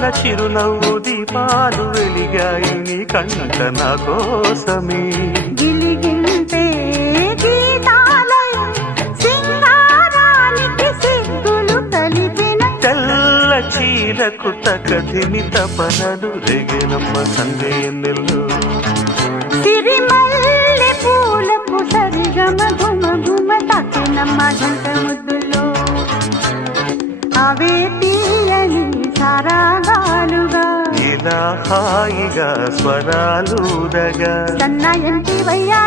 అందాల చిరునవ్వు దీపాలు వెలిగాయి నీ కంట నా కోసమే. గిలిగింటే గీతాలై సింగారానికి సిగ్గులు కలిపిన తెల్ల చీరకు తకదిమి తపనలు రేగెనమ్మ సందేయన్నెల్లు. సిరిమల్లె పూలకు సరిగమ గుమ గుమ తాకినమ్మ జంట ముద్దులో. అవే తీయని సరాగాలుగా ఇలా హాయిగా స్వరాలుదగా సన్నాయంటి వయ్యా